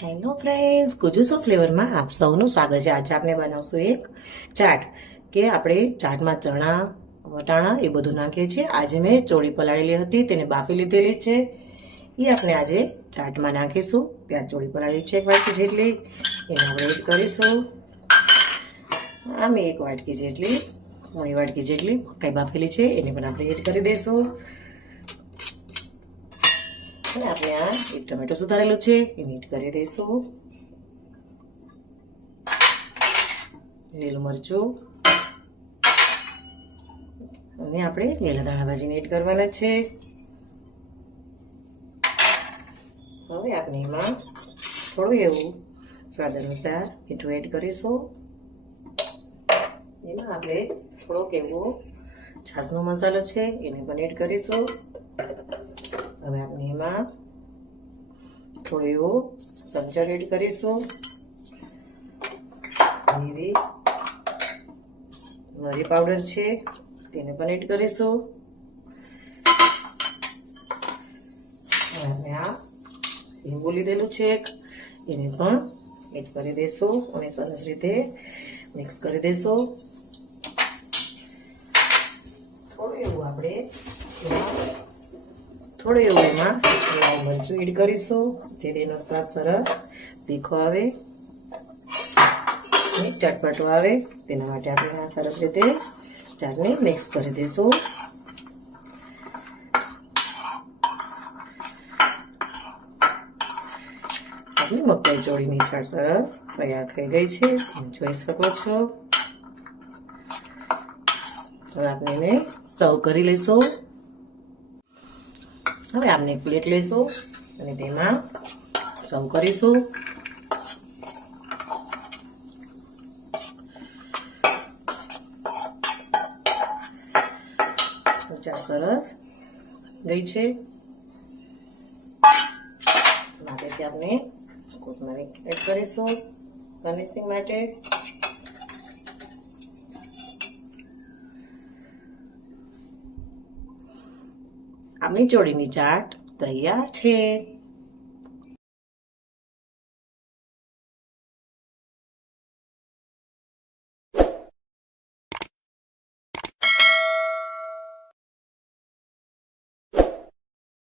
hello friends ગુજુસો ફ્લેવરમાં આપ સૌનું સ્વાગત છે આજે આપણે બનાવશું એક ચાટ કે આપણે ચાટમાં ચણા વટાણા એ બધું નાખીએ છીએ આજે મેં ચોળી પલાળેલી હતી તેને બાફી લીધેલી છે એ આપણે આજે ચાટમાં નાખીશું ત્યાં ચોળી પલાળેલી છે એક વાટકી જેટલી એને આપણે એડ કરીશું આમ એક વાટકી જેટલી મોડી વાટકી જેટલી મકાઈ બાફેલી છે એને પણ આપણે એડ કરી દઈશું અને આપણે આ એક ટમેટો સુધારેલું છે એ નીટ કરી દઈશું લીલું મરચું અને આપણે લીલા ધાણા ભાજી નીટ કરવાના છે હવે આપણે એમાં થોડું એવું સ્વાદ અનુસાર મીઠું એડ કરીશું એમાં આપણે થોડોક એવો છાસનો મસાલો છે એને પણ એડ કરીશું હવે આપણે એમાં થોડું એવું સંચર એડ કરીશું મીરી મરી પાવડર છે તેને પણ એડ કરીશું અને આ લીંબુ લીધેલું છે એને પણ એડ કરી દેશું અને સરસ રીતે મિક્સ કરી દેશું થોડું એવું આપણે થોડો એવો એમાં લાલ મરચું એડ કરીશું જેથી એનો સ્વાદ સરસ તીખો આવે અને ચટપટો આવે તેના માટે આપણે આ સરસ રીતે ચારને મિક્સ કરી દઈશું મકાઈ જોડીની ચાટ સરસ તૈયાર થઈ ગઈ છે તમે જોઈ શકો છો હવે આપણે એને સર્વ કરી લઈશું હવે આપણે એક પ્લેટ લઈશું અને તેમાં સર્વ કરીશું સરસ ગઈ છે માટેથી આપણે કોથમરી એડ કરીશું ગાર્નિશિંગ માટે આમની જોડીની ચાટ તૈયાર છે